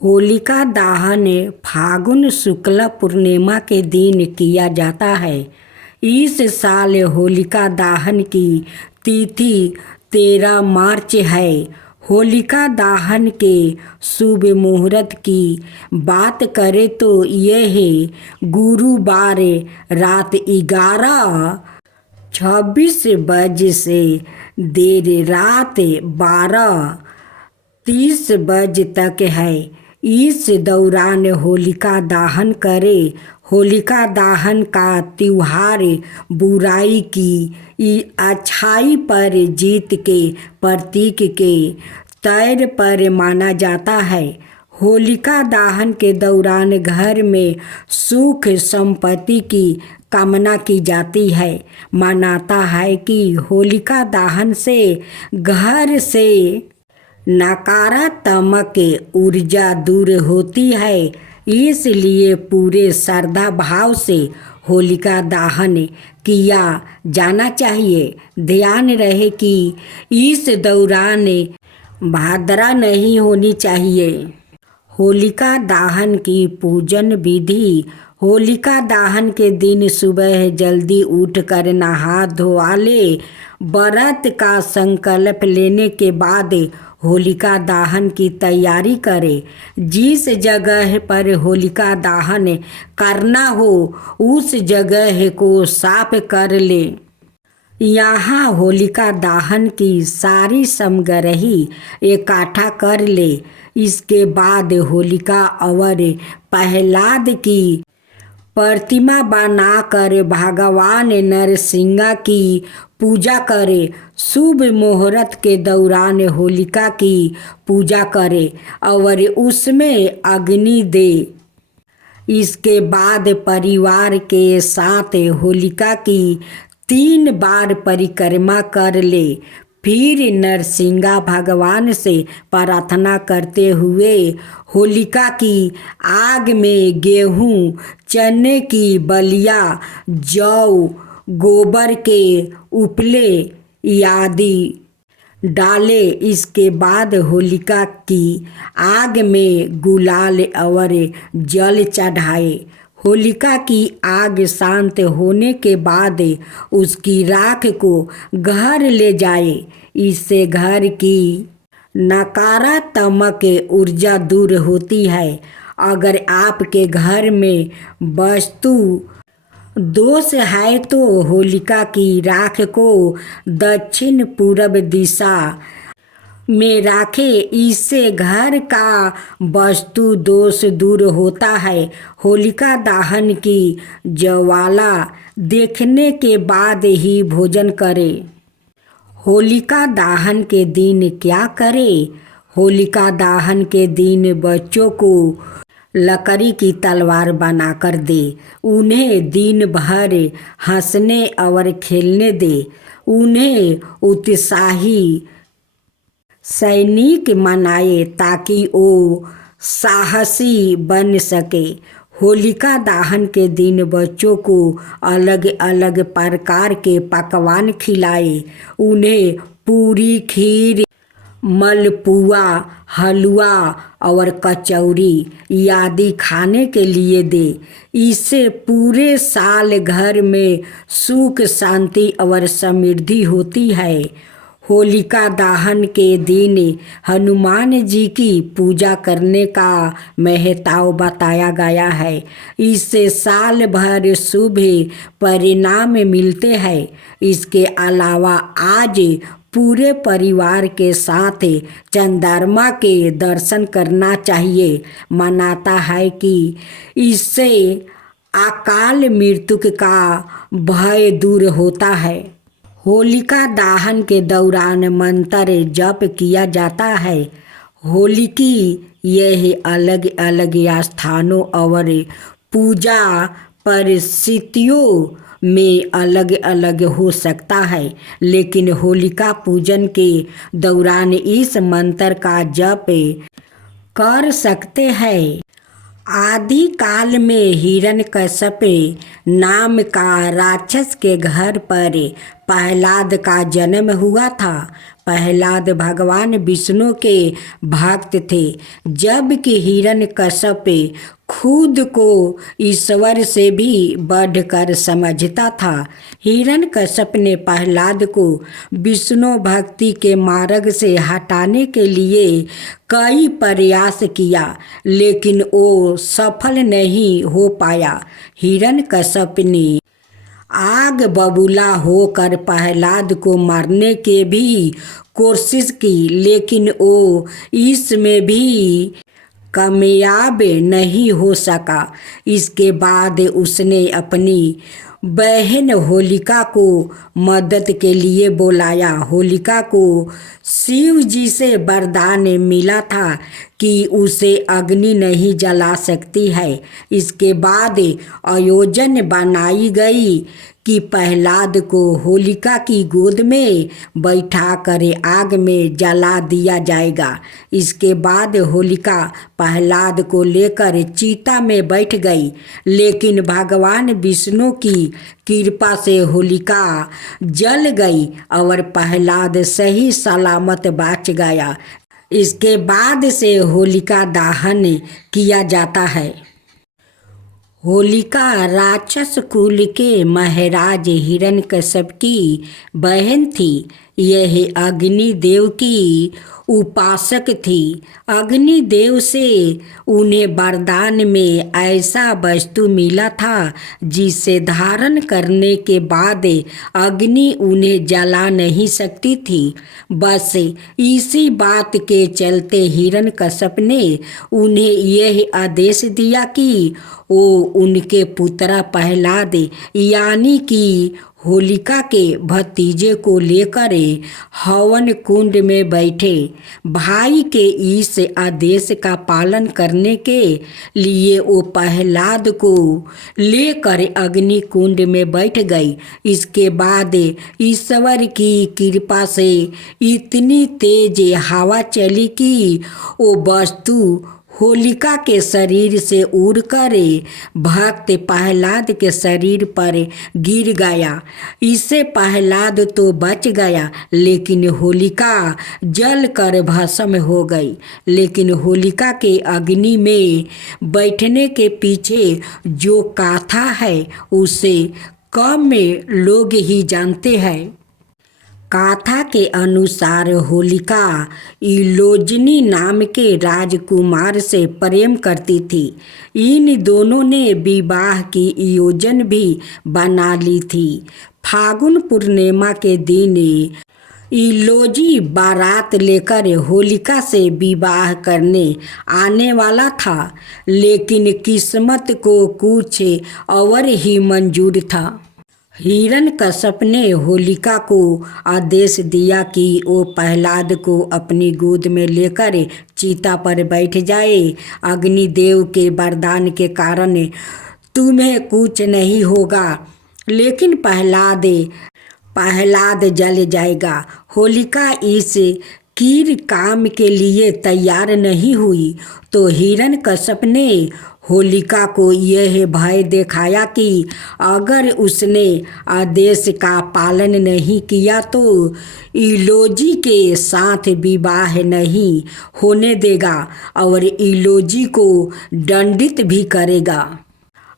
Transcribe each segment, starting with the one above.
होलिका दहन फागुन शुक्ल पूर्णिमा के दिन किया जाता है। इस साल होलिका दहन की तिथि 13 मार्च है। होलिका दहन के शुभ मुहूर्त की बात करें तो यह गुरुवार रात 11:26 बजे से देर रात 12:30 बजे तक है। इस दौरान होलिका दहन करें। होलिका दहन का त्योहार बुराई की अच्छाई पर जीत के प्रतीक के तौर पर माना जाता है। होलिका दहन के दौरान घर में सुख संपत्ति की कामना की जाती है। मानता है कि होलिका दहन से घर से नकारात्मक ऊर्जा दूर होती है, इसलिए पूरे श्रद्धा भाव से होलिका दहन किया जाना चाहिए। ध्यान रहे कि इस दौरान भादरा नहीं होनी चाहिए। होलिका दहन की पूजन विधि। होलिका दहन के दिन सुबह जल्दी उठकर नहा धोआ ले। व्रत का संकल्प लेने के बाद होलिका दहन की तैयारी करें। जिस जगह पर होलिका दहन करना हो उस जगह को साफ कर ले। यहाँ होलिका दहन की सारी सामग्री इकट्ठा कर ले। इसके बाद होलिका और प्रहलाद की प्रतिमा बनाकर भगवान नरसिंह की पूजा करें। शुभ मुहूर्त के दौरान होलिका की पूजा करें और उसमें अग्नि दे। इसके बाद परिवार के साथ होलिका की 3 बार परिक्रमा कर ले। फिर नरसिंह भगवान से प्रार्थना करते हुए होलिका की आग में गेहूं, चने की बलिया, जौ, गोबर के उपले आदि डाले। इसके बाद होलिका की आग में गुलाल और जल चढ़ाए। होलिका की आग शांत होने के बाद उसकी राख को घर ले जाए। इससे घर की नकारात्मक ऊर्जा दूर होती है। अगर आपके घर में वास्तु दोष है तो होलिका की राख को दक्षिण पूर्व दिशा में रखें। इससे घर का वास्तु दोष दूर होता है। होलिका दहन की ज्वाला देखने के बाद ही भोजन करें। होलिका दहन के दिन क्या करें? होलिका दहन के दिन बच्चों को लकड़ी की तलवार बनाकर दे। उन्हें दिन भर हंसने और खेलने दे। उन्हें उत्साही सैनिक बनाए ताकि वो साहसी बन सके। होलिका दहन के दिन बच्चों को अलग अलग प्रकार के पकवान खिलाए। उन्हें पूरी, खीर, मलपुआ, हलवा और कचौरी आदि खाने के लिए दे। इससे पूरे साल घर में सुख, शांति और समृद्धि होती है। होलिका दहन के दिन हनुमान जी की पूजा करने का महत्व बताया गया है। इससे साल भर शुभ परिणाम मिलते हैं। इसके अलावा आज पूरे परिवार के साथ चंद्रमा के दर्शन करना चाहिए। मानता है कि इससे अकाल मृत्यु का भय दूर होता है। होलिका दहन के दौरान मंत्र जप किया जाता है। होली की यह अलग अलग स्थानों और पूजा परिस्थितियों में अलग अलग हो सकता है, लेकिन होलिका पूजन के दौरान इस मंत्र का जप कर सकते हैं। आदि काल में हिरण्यकश्यप नाम का राक्षस के घर पर प्रहलाद का जन्म हुआ था। प्रहलाद भगवान विष्णु के भक्त थे, जबकि हिरण्यकश्यप खुद को ईश्वर से भी बढ़कर समझता था। हिरण्यकश्यप ने प्रहलाद को विष्णु भक्ति के मार्ग से हटाने के लिए कई प्रयास किया, लेकिन वो सफल नहीं हो पाया। हिरण्यकश्यप ने आग बबूला होकर प्रहलाद को मारने की भी कोशिश की, लेकिन वो इसमें भी कामयाब नहीं हो सका। इसके बाद उसने अपनी बहन होलिका को मदद के लिए बुलाया। होलिका को शिव जी से वरदान मिला था कि उसे अग्नि नहीं जला सकती है। इसके बाद आयोजन बनाई गई कि प्रहलाद को होलिका की गोद में बैठाकर आग में जला दिया जाएगा। इसके बाद होलिका प्रहलाद को लेकर चिता में बैठ गई, लेकिन भगवान विष्णु की कृपा से होलिका जल गई और प्रहलाद सही सलामत बच गया। इसके बाद से होलिका दहन किया जाता है। होलिका राक्षस कुल के महाराज हिरण्यकश्यप की बहन थी। यह अग्निदेव की उपासक थी। अग्निदेव से उन्हें वरदान में ऐसा वस्तु मिला था जिसे धारण करने के बाद अग्नि उन्हें जला नहीं सकती थी। बस इसी बात के चलते हिरण्यकश्यप ने उन्हें यह आदेश दिया कि वो उनके पुत्र प्रहलाद यानी कि होलिका के भतीजे को लेकर हवन कुंड में बैठे। भाई के इस आदेश का पालन करने के लिए वो प्रहलाद को लेकर अग्नि कुंड में बैठ गई। इसके बाद ईश्वर की कृपा से इतनी तेज हवा चली कि वो वस्तु होलिका के शरीर से उड़कर भक्त प्रहलाद के शरीर पर गिर गया। इससे प्रहलाद तो बच गया, लेकिन होलिका जल कर भस्म हो गई। लेकिन होलिका के अग्नि में बैठने के पीछे जो कथा है उसे कम लोग ही जानते हैं। कथा के अनुसार होलिका इलोजनी नाम के राजकुमार से प्रेम करती थी। इन दोनों ने विवाह की योजना भी बना ली थी। फागुन पूर्णिमा के दिन इलोजी बारात लेकर होलिका से विवाह करने आने वाला था, लेकिन किस्मत को कुछ और ही मंजूर था। हिरण्यकश्यप ने होलिका को आदेश दिया कि वो प्रहलाद को अपनी गोद में लेकर चिता पर बैठ जाए। अग्निदेव के वरदान के कारण तुम्हें कुछ नहीं होगा, लेकिन प्रहलाद जल जाएगा। होलिका इस कीर काम के लिए तैयार नहीं हुई, तो हिरण्यकश्यप ने होलिका को यह भय दिखाया कि अगर उसने आदेश का पालन नहीं किया तो इलोजी के साथ विवाह नहीं होने देगा और इलोजी को दंडित भी करेगा।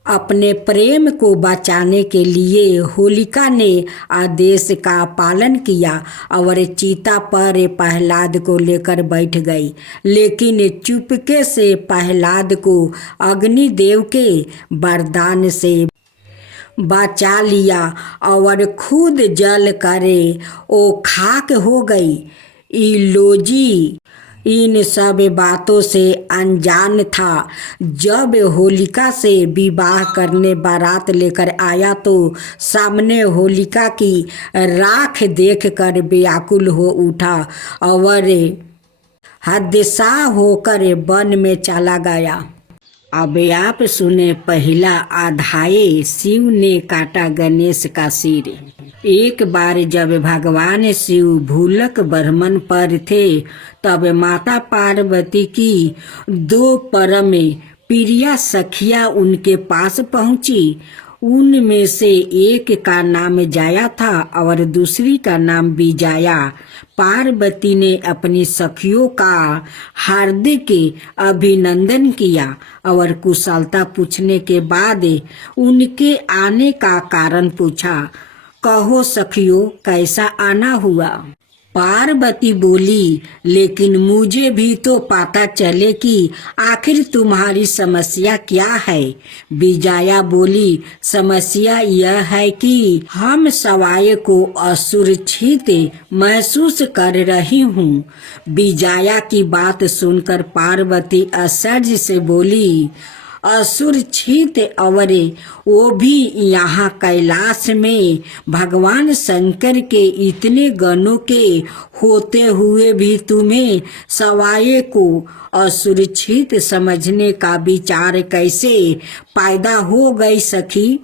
अपने प्रेम को बचाने के लिए होलिका ने आदेश का पालन किया और चिता पर प्रहलाद को लेकर बैठ गई, लेकिन चुपके से प्रहलाद को अग्निदेव के वरदान से बचा लिया और खुद जल करे वो खाक हो गई। इलोजी इन सब बातों से अनजान था। जब होलिका से विवाह करने बारात लेकर आया तो सामने होलिका की राख देखकर व्याकुल हो उठा और हदसा होकर वन में चला गया। अब आप सुने पहला अध्याय, शिव ने काटा गणेश का सिर। एक बार जब भगवान शिव भूलक भ्रमण पर थे, तब माता पार्वती की दो परम प्रिया सखिया उनके पास पहुंची। उनमें से एक का नाम जाया था और दूसरी का नाम विजया। पार्वती ने अपनी सखियों का हार्दिक अभिनंदन किया और कुशलता पूछने के बाद उनके आने का कारण पूछा। कहो सखियों, कैसा आना हुआ? पार्वती बोली, लेकिन मुझे भी तो पता चले कि आखिर तुम्हारी समस्या क्या है। विजया बोली, समस्या यह है कि हम सवाए को असुरक्षित महसूस कर रही हूँ। विजया की बात सुनकर पार्वती आश्चर्य से बोली, असुरक्षित? और वो भी यहाँ कैलाश में भगवान शंकर के इतने गणों के होते हुए भी तुम्हें सवाए को असुरक्षित समझने का विचार कैसे पैदा हो गई सखी?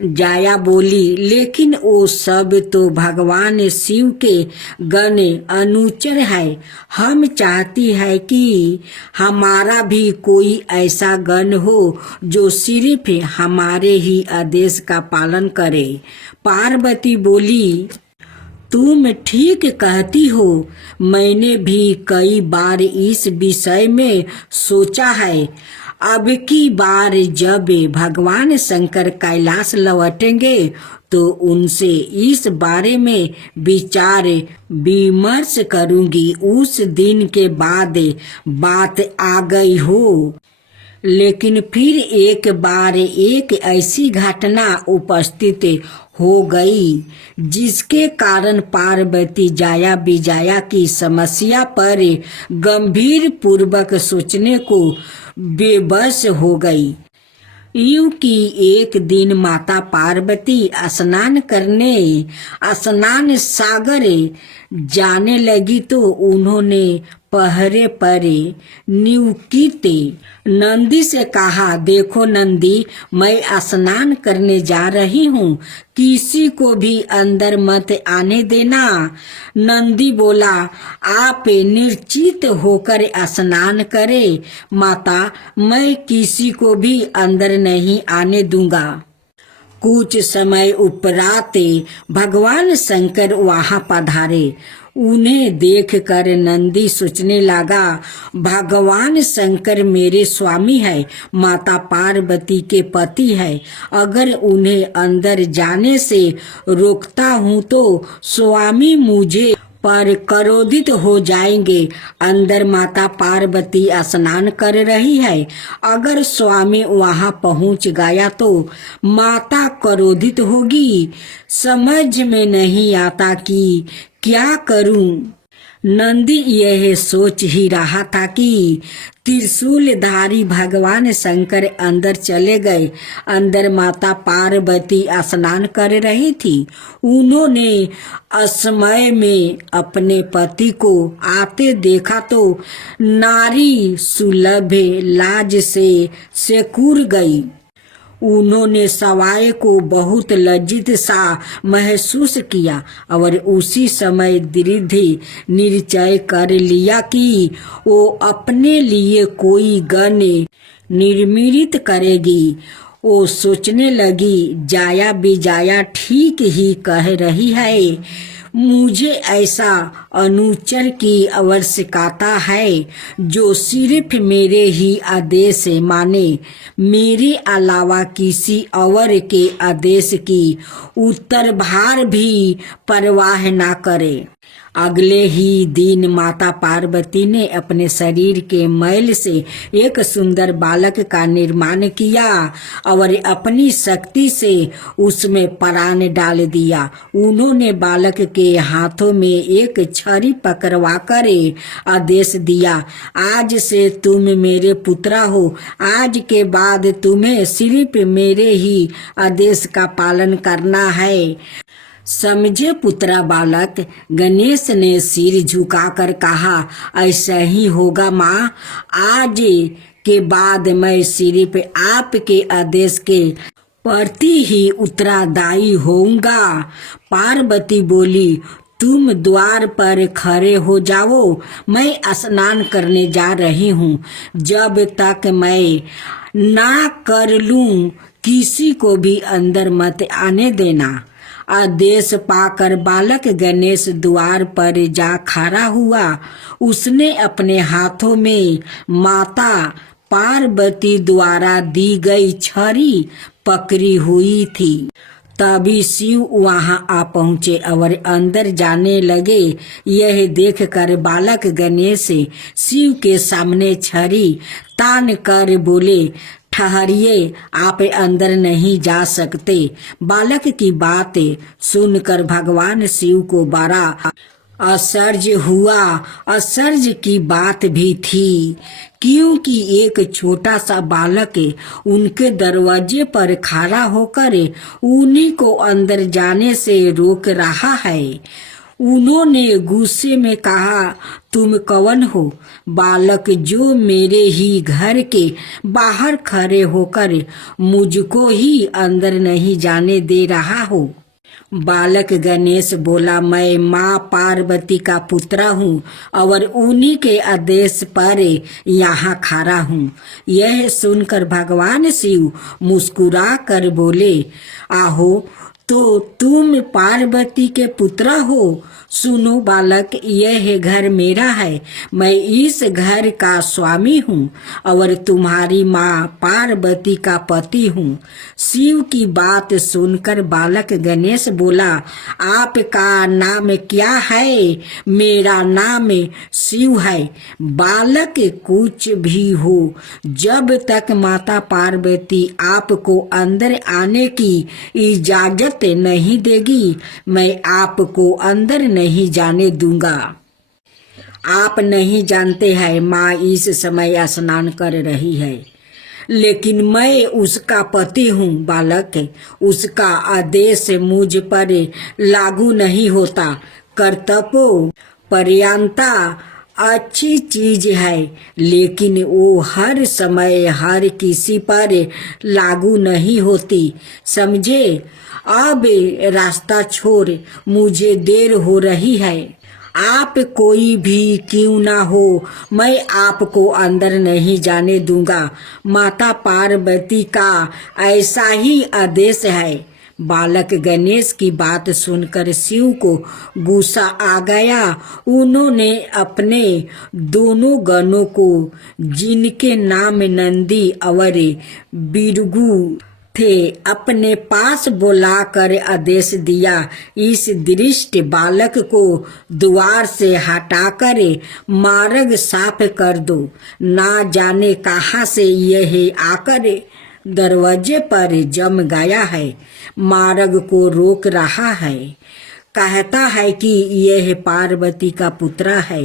जाया बोली, लेकिन वो सब तो भगवान शिव के गण अनुचर है। हम चाहती है कि हमारा भी कोई ऐसा गण हो जो सिर्फ हमारे ही आदेश का पालन करे। पार्वती बोली, तुम ठीक कहती हो। मैंने भी कई बार इस विषय में सोचा है। अब की बार जब भगवान शंकर कैलाश लौटेंगे तो उनसे इस बारे में विचार विमर्श करूंगी। उस दिन के बाद बात आ गई हो। लेकिन फिर एक बार एक ऐसी घटना उपस्थित हो गई जिसके कारण पार्वती जाया विजया की समस्या पर गंभीर पूर्वक सोचने को बेबस हो गई। यूं कि एक दिन माता पार्वती स्नान करने स्नान सागर जाने लगी तो उन्होंने पहरे पर नियुक्त नंदी से कहा, देखो नंदी, मैं स्नान करने जा रही हूँ, किसी को भी अंदर मत आने देना। नंदी बोला, आप निर्चित होकर स्नान करें माता, मैं किसी को भी अंदर नहीं आने दूंगा। कुछ समय उपरांत भगवान शंकर वहां पधारे। उन्हें देखकर नंदी सोचने लगा, भगवान शंकर मेरे स्वामी है, माता पार्वती के पति है। अगर उन्हें अंदर जाने से रोकता हूँ तो स्वामी मुझे पर क्रोधित हो जाएंगे। अंदर माता पार्वती स्नान कर रही है, अगर स्वामी वहां पहुंच गया तो माता क्रोधित होगी। समझ में नहीं आता कि क्या करूं। नंदी यह सोच ही रहा था कि त्रिशूलधारी भगवान शंकर अंदर चले गए। अंदर माता पार्वती स्नान कर रही थी। उन्होंने असमय में अपने पति को आते देखा तो नारी सुलभ लाज से सिकुड़ गई। उन्होंने सवाए को बहुत लज्जित सा महसूस किया और उसी समय दृढ़ निश्चय कर लिया कि वो अपने लिए कोई गण निर्मित करेगी। वो सोचने लगी, जाया विजया ठीक ही कह रही है, मुझे ऐसा अनुचर की आवश्यकता है जो सिर्फ मेरे ही आदेश माने, मेरे अलावा किसी और के आदेश की उत्तरभार भी परवाह ना करे। अगले ही दिन माता पार्वती ने अपने शरीर के मैल से एक सुंदर बालक का निर्माण किया और अपनी शक्ति से उसमें प्राण डाल दिया। उन्होंने बालक के हाथों में एक छड़ी पकड़वाकर आदेश दिया, आज से तुम मेरे पुत्र हो। आज के बाद तुम्हें सिर्फ मेरे ही आदेश का पालन करना है। समझे पुत्रा बालक? गणेश ने सिर झुकाकर कहा, ऐसा ही होगा माँ। आज के बाद मैं सिर्फ आपके आदेश के प्रति ही उत्तरदायी होऊंगा। पार्वती बोली, तुम द्वार पर खड़े हो जाओ, मैं स्नान करने जा रही हूँ। जब तक मैं ना कर लूं किसी को भी अंदर मत आने देना। आदेश पाकर बालक गणेश द्वार पर जा खड़ा हुआ। उसने अपने हाथों में माता पार्वती द्वारा दी गई छड़ी पकड़ी हुई थी। तभी शिव वहां आ पहुंचे और अंदर जाने लगे। यह देखकर बालक गणेश शिव के सामने छड़ी तान कर बोले, ठहरिए, आप अंदर नहीं जा सकते। बालक की बात सुनकर भगवान शिव को बड़ा आश्चर्य हुआ। आश्चर्य की बात भी थी, क्योंकि एक छोटा सा बालक उनके दरवाजे पर खड़ा होकर उन्हीं को अंदर जाने से रोक रहा है। उन्होंने गुस्से में कहा, तुम कौन हो? बालक, जो मेरे ही घर के बाहर खड़े होकर मुझको ही अंदर नहीं जाने दे रहा हो? बालक गणेश बोला, मैं माँ पार्वती का पुत्र हूँ और उन्हीं के आदेश पर यहाँ खड़ा हूँ। यह सुनकर भगवान शिव मुस्कुरा कर बोले, आहो, तो तुम पार्वती के पुत्र हो। सुनो बालक, यह घर मेरा है। मैं इस घर का स्वामी हूँ और तुम्हारी माँ पार्वती का पति हूँ। शिव की बात सुनकर बालक गणेश बोला, आपका नाम क्या है? मेरा नाम शिव है। बालक, कुछ भी हो, जब तक माता पार्वती आपको अंदर आने की इजाजत नहीं देगी, मैं आपको अंदर नहीं जाने दूंगा। आप नहीं जानते हैं, माँ इस समय स्नान कर रही है, लेकिन मैं उसका पति हूँ। बालक, उसका आदेश मुझ पर लागू नहीं होता। कर्तव्य पर्यंता अच्छी चीज है, लेकिन वो हर समय हर किसी पर लागू नहीं होती, समझे? अब रास्ता छोड़, मुझे देर हो रही है। आप कोई भी क्यों ना हो, मैं आपको अंदर नहीं जाने दूंगा। माता पार्वती का ऐसा ही आदेश है। बालक गणेश की बात सुनकर शिव को गुस्सा आ गया। उन्होंने अपने दोनों गणों को, जिनके नाम नंदी और बिरगू थे, अपने पास बुलाकर आदेश दिया, इस दृष्ट बालक को द्वार से हटाकर मार्ग साफ कर दो। ना जाने कहाँ से यह आकर दरवाजे पर जम गया है, मार्ग को रोक रहा है। कहता है कि यह पार्वती का पुत्र है।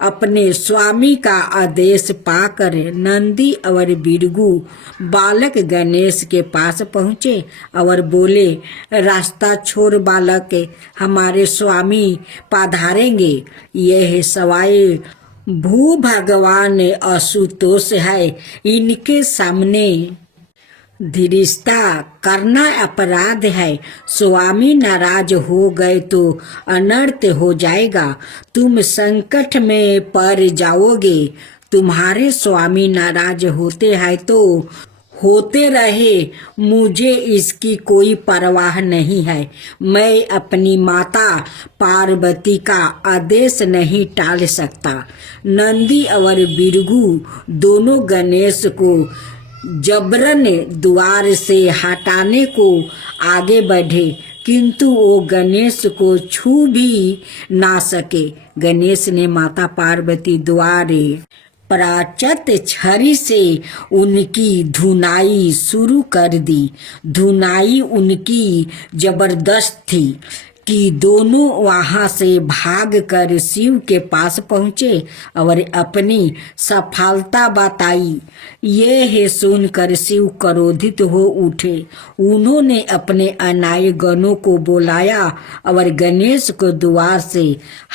अपने स्वामी का आदेश पाकर नंदी और बिरगू बालक गणेश के पास पहुँचे और बोले, रास्ता छोड़ बालक, हमारे स्वामी पधारेंगे। यह सवाई भू भगवान आशुतोष है, इनके सामने धीरस्ता करना अपराध है। स्वामी नाराज हो गए तो अनर्थ हो जाएगा, तुम संकट में पड़ जाओगे। तुम्हारे स्वामी नाराज होते हैं तो होते रहे, मुझे इसकी कोई परवाह नहीं है। मैं अपनी माता पार्वती का आदेश नहीं टाल सकता। नंदी और बिरगू दोनों गणेश को जबरन द्वार से हटाने को आगे बढ़े, किंतु वो गणेश को छू भी ना सके। गणेश ने माता पार्वती द्वारे प्राचत छड़ी से उनकी धुनाई शुरू कर दी। धुनाई उनकी जबरदस्त थी कि दोनों वहां से भागकर शिव के पास पहुंचे और अपनी सफलता बताई। यह सुनकर शिव क्रोधित हो उठे। उन्होंने अपने अनाय गणों को बुलाया और गणेश को द्वार से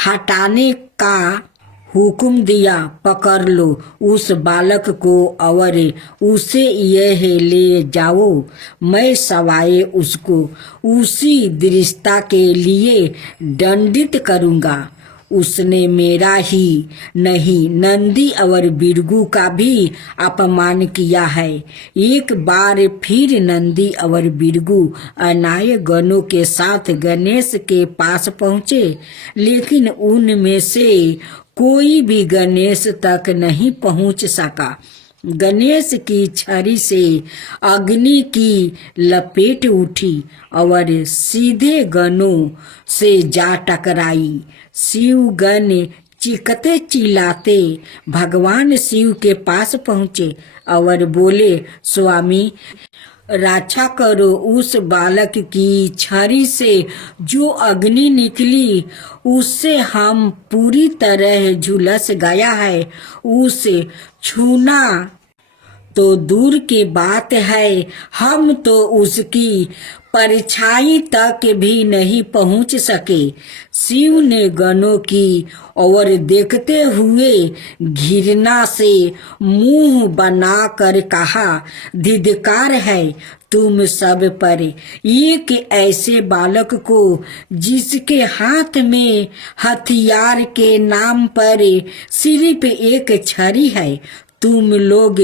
हटाने का हुक्म दिया, पकड़ लो उस बालक को और उसे यह ले जाओ। मैं सवाए उसको उसी दृष्टता के लिए दंडित करूँगा। उसने मेरा ही नहीं नंदी और बिरगू का भी अपमान किया है। एक बार फिर नंदी और बिरगू अनाय गणों के साथ गणेश के पास पहुँचे, लेकिन उनमें से कोई भी गणेश तक नहीं पहुँच सका। गणेश की छड़ी से अग्नि की लपेट उठी और सीधे गणों से जा टकराई। शिव गण चीखते चिल्लाते भगवान शिव के पास पहुँचे और बोले, स्वामी रक्षा करो, उस बालक की छड़ी से जो अग्नि निकली उससे हम पूरी तरह झुलस गया है। उसे छूना तो दूर की बात है, हम तो उसकी परछाई तक भी नहीं पहुंच सके। शिव ने गणों की ओर देखते हुए घृणा से मुंह बनाकर कहा, धिक्कार है तुम सब पर, एक ऐसे बालक को जिसके हाथ में हथियार के नाम पर सिर्फ एक छड़ी है, तुम लोग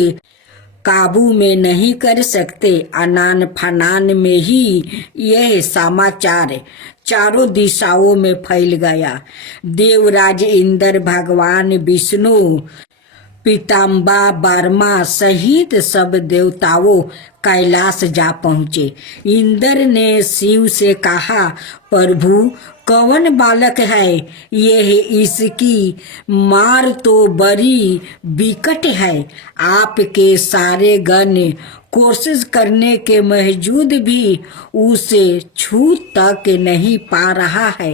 काबू में नहीं कर सकते। अनान फनान में ही यह समाचार चारों दिशाओं में फैल गया। देवराज इंद्र, भगवान विष्णु, पीताम्बा वर्मा सहित सब देवताओं कैलाश जा पहुँचे। इंद्र ने शिव से कहा, प्रभु कौन बालक है यह? इसकी मार तो बड़ी विकट है। आपके सारे गण कोशिश करने के बावजूद भी उसे छू तक नहीं पा रहा है।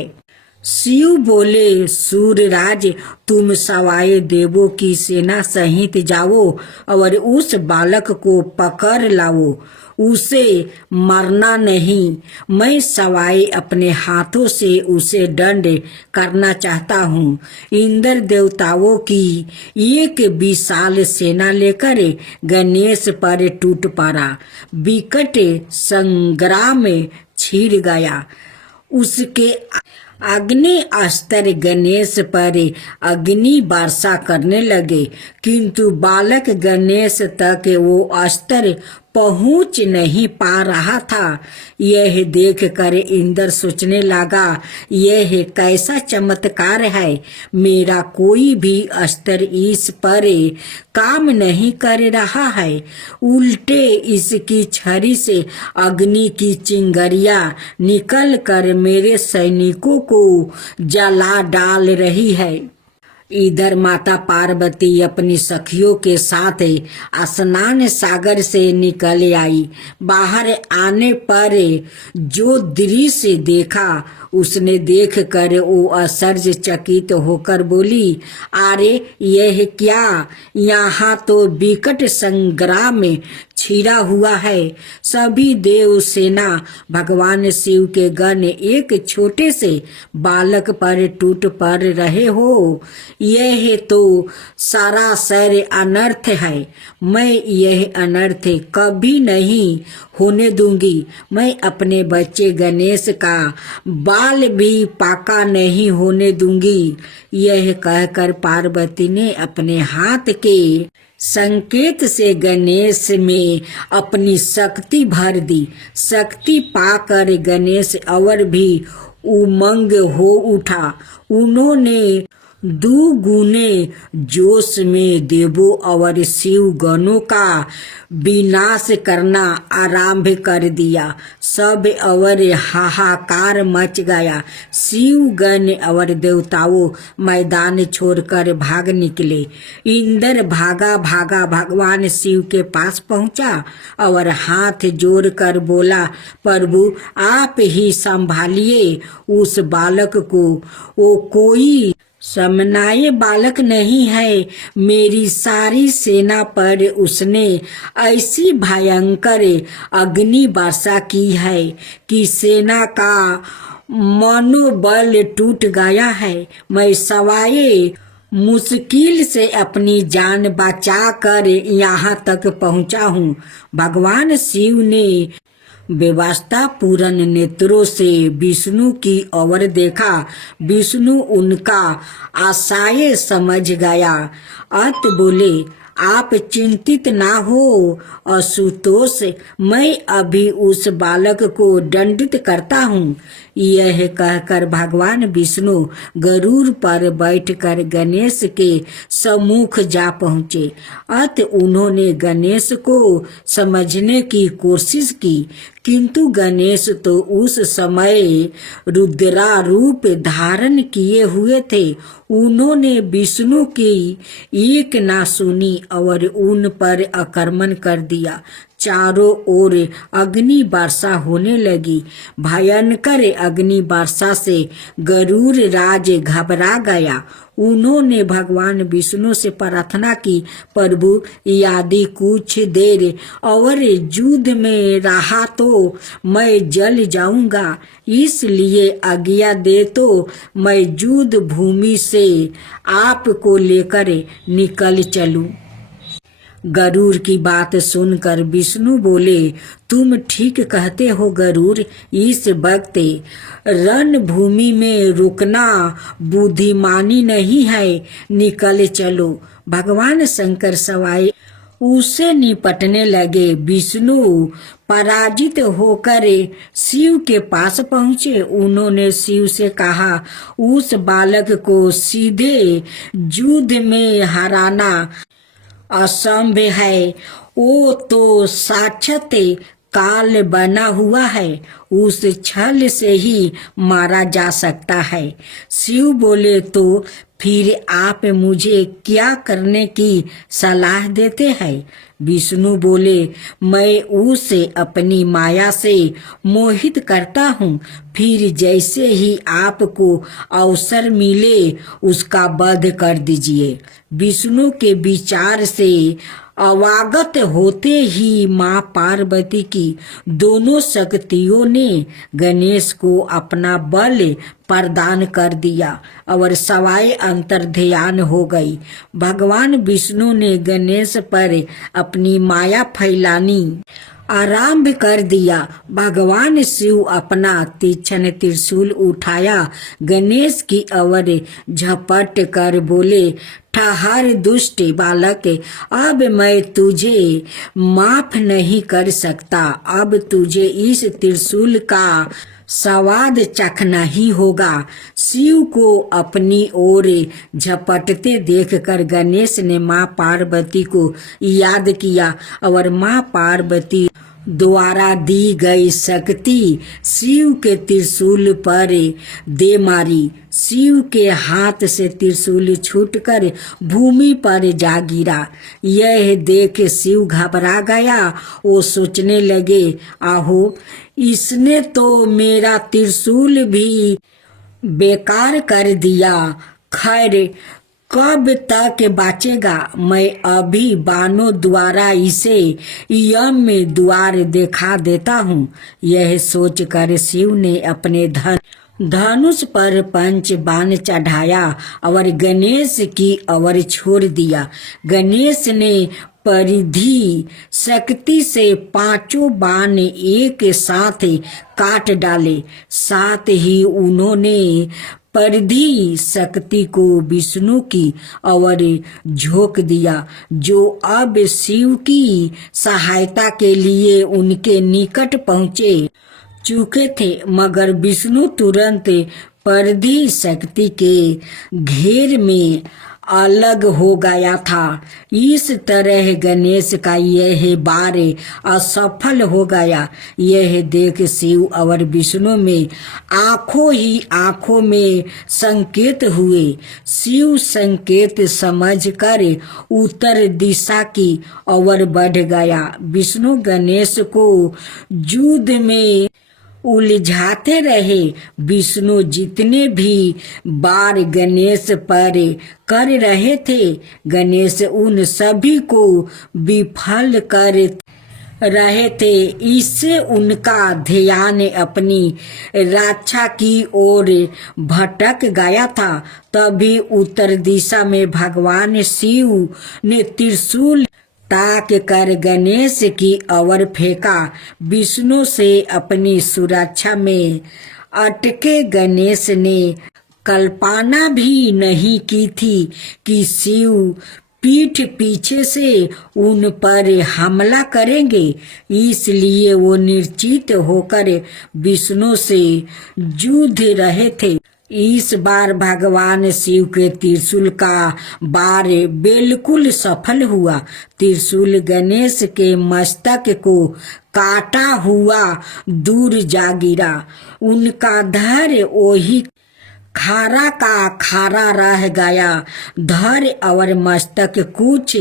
शिव बोले, सूर्यराज तुम सवाए देवों की सेना सहित जाओ और उस बालक को पकड़ लाओ, उसे मरना नहीं। मैं सवाए अपने हाथों से उसे दंड करना चाहता हूँ। इंद्र देवताओं की एक विशाल सेना लेकर गणेश पर टूट पड़ा। विकट संग्राम छिड़ गया। उसके अग्नि अस्त्र गणेश पर अग्नि वर्षा करने लगे, किंतु बालक गणेश तक वो अस्त्र पहुंच नहीं पा रहा था। यह देखकर इंद्र सोचने लगा, यह कैसा चमत्कार है, मेरा कोई भी अस्त्र इस पर काम नहीं कर रहा है, उल्टे इसकी छड़ी से अग्नि की चिंगारियां निकल कर मेरे सैनिकों को जला डाल रही है। इधर माता पार्वती अपनी सखियों के साथ स्नान सागर से निकल आई। बाहर आने पर जो दृश्य देखा उसने देखकर वो आश्चर्यचकित होकर बोली, अरे यह क्या? यहाँ तो विकट संग्राम छिड़ा हुआ है। सभी देव सेना भगवान शिव के गण एक छोटे से बालक पर टूट पड़ रहे हो। यह तो सरासर अनर्थ है। मैं यह अनर्थ कभी नहीं होने दूंगी। मैं अपने बच्चे गणेश का बाल भी पाका नहीं होने दूंगी। यह कहकर पार्वती ने अपने हाथ के संकेत से गणेश में अपनी शक्ति भर दी। शक्ति पाकर गणेश और भी उमंग हो उठा। उन्होंने दुगुने जोश में देवों और शिव गणों का विनाश करना आरंभ कर दिया। सब और हाहाकार मच गया। शिव गण और देवताओं मैदान छोड़कर भाग निकले। इंद्र भागा भागा भगवान शिव के पास पहुंचा और हाथ जोड़कर बोला, प्रभु आप ही संभालिए उस बालक को। वो कोई समनाए बालक नहीं है। मेरी सारी सेना पर उसने ऐसी भयंकर अग्नि वर्षा की है कि सेना का मनोबल टूट गया है। मैं सवाए मुश्किल से अपनी जान बचा कर यहाँ तक पहुँचा हूँ। भगवान शिव ने व्यवस्था पूर्ण नेत्रों से विष्णु की ओर देखा। विष्णु उनका आशय समझ गया। अत बोले, आप चिंतित ना हो आशुतोष, मैं अभी उस बालक को दंडित करता हूँ। यह कहकर भगवान विष्णु गरुड़ पर बैठकर गणेश के सम्मुख जा पहुँचे। अत उन्होंने गणेश को समझने की कोशिश की, किंतु गणेश तो उस समय रुद्रा रूप धारण किए हुए थे। उन्होंने विष्णु की एक ना सुनी और उन पर आक्रमण कर दिया। चारों ओर अग्नि वर्षा होने लगी। भयंकर अग्नि वर्षा से गरुड़ राज घबरा गया। उन्होंने भगवान विष्णु से प्रार्थना की, प्रभु यदि कुछ देर और युद्ध में रहा तो मैं जल जाऊंगा, इसलिए आज्ञा दे तो मैं युद्ध भूमि से आपको लेकर निकल चलूं। गरुड़ की बात सुनकर विष्णु बोले, तुम ठीक कहते हो गरुड़, इस वक्त रणभूमि में रुकना बुद्धिमानी नहीं है, निकल चलो। भगवान शंकर सवाई उससे निपटने लगे। विष्णु पराजित होकर शिव के पास पहुँचे। उन्होंने शिव से कहा, उस बालक को सीधे युद्ध में हराना असंभव है, वो तो साक्षात काल बना हुआ है, उस छल से ही मारा जा सकता है। शिव बोले, तो फिर आप मुझे क्या करने की सलाह देते हैं? विष्णु बोले, मैं उसे अपनी माया से मोहित करता हूँ, फिर जैसे ही आपको अवसर मिले उसका वध कर दीजिए। विष्णु के विचार से अवगत होते ही माँ पार्वती की दोनों शक्तियों ने गणेश को अपना बल प्रदान कर दिया और सवाई अंतर्ध्यान हो गई। भगवान विष्णु ने गणेश पर अपनी माया फैलानी आरंभ कर दिया। भगवान शिव अपना तीक्ष्ण त्रिशूल उठाया, गणेश की ओर झपट कर बोले, ठहर दुष्ट बालक, अब मैं तुझे माफ नहीं कर सकता। अब तुझे इस त्रिशूल का स्वाद चखना ही होगा। शिव को अपनी ओर झपटते देखकर गणेश ने माँ पार्वती को याद किया और माँ पार्वती द्वारा दी गई शक्ति शिव के त्रिशूल पर दे मारी। शिव के हाथ से त्रिशूल छूटकर भूमि पर जा गिरा। यह देख शिव घबरा गया। वो सोचने लगे, आहो, इसने तो मेरा त्रिशूल भी बेकार कर दिया। खैर, कब तक बाँचेगा? मैं अभी बाणों द्वारा इसे यम में द्वार दिखा देता हूँ। यह सोचकर शिव ने अपने धनुष पर पंच बाण चढ़ाया और गणेश की ओर छोड़ दिया। गणेश ने परिधि शक्ति से पांचों बाण एक साथ काट डाले। साथ ही उन्होंने परिधि शक्ति को विष्णु की ओर झोंक दिया, जो अब शिव की सहायता के लिए उनके निकट पहुँचे चुके थे। मगर विष्णु तुरंत परिधि शक्ति के घेर में अलग हो गया था। इस तरह गणेश का यह बार असफल हो गया। यह देख शिव और विष्णु में आंखों ही आंखों में संकेत हुए। शिव संकेत समझकर उत्तर दिशा की ओर बढ़ गया। विष्णु गणेश को युद्ध में उलझाते रहे। विष्णु जितने भी बार गणेश पर कर रहे थे, गणेश उन सभी को विफल कर रहे थे। इससे उनका ध्यान अपनी रक्षा की ओर भटक गया था। तभी उत्तर दिशा में भगवान शिव ने त्रिशूल ताक कर गणेश की ओर फेंका। विष्णु से अपनी सुरक्षा में अटके गणेश ने कल्पना भी नहीं की थी कि शिव पीठ पीछे से उन पर हमला करेंगे। इसलिए वो निर्चित होकर विष्णु से जूझ रहे थे। इस बार भगवान शिव के त्रिशूल का वार बिल्कुल सफल हुआ। त्रिशूल गणेश के मस्तक को काटा हुआ दूर जा गिरा। उनका धैर्य वही खारा का खारा रह गया। धर और मस्तक कुछ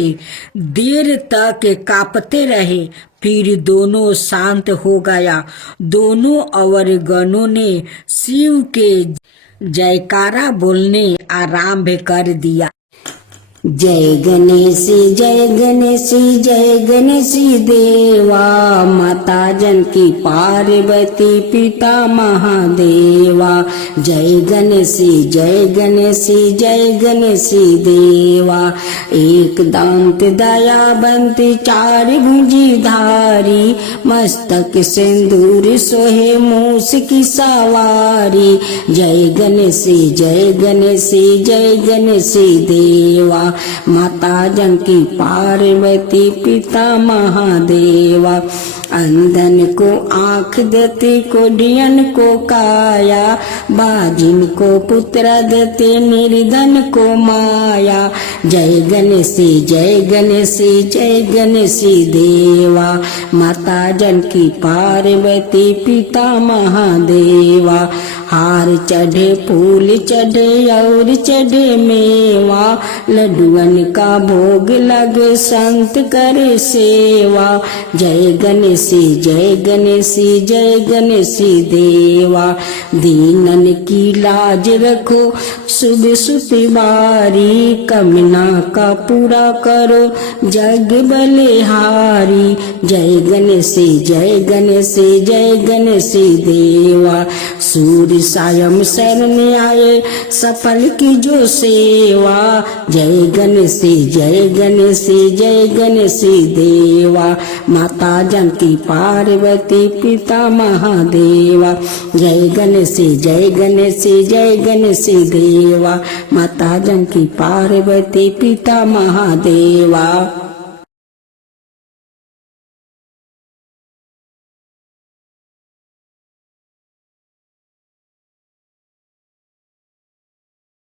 देर तक कांपते रहे, फिर दोनों शांत हो गया। दोनों और गणों ने शिव के जयकारा बोलने आरंभ कर दिया। जय गणेश जय गणेश जय गणेश देवा, माता जानकी पार्वती पिता महादेवा। जय गणेश जय गणेश जय गणेश देवा। एक दांत दयावंत चार भुजी धारी, मस्तक सिंदूर सोहे मूस की सवारी। जय गणेश जय गणेश जय गणेश देवा, माता जानकी पार्वती पिता महादेवा। अंधन को आँख देते, कोढ़ियन को काया, बाजिन को पुत्र देते, निर्धन को माया। जय गणेश जय गणेश जय गणेश देवा, माता जानकी पार्वती पिता महादेवा। हार चढ़े फूल चढ़े और चढ़े मेवा, लड्डुअन का भोग लगे संत करे सेवा। जय गणेश जय गणेश जय गणेश देवा, दीनन की लाज रखो शुभ सुतिवारी, कमना का पूरा करो जग बलिहारी। जय गणेश जय गणेश जय गणेश देवा, सूर्य सायं शरण आए सफल की जो सेवा। जय गणेश जय गणेश जय गणेश देवा, माता जानकी पार्वती पिता महादेवा। जय गणेश जय गणेश जय गणेश देवा, माता जानकी पार्वती पिता महादेवा।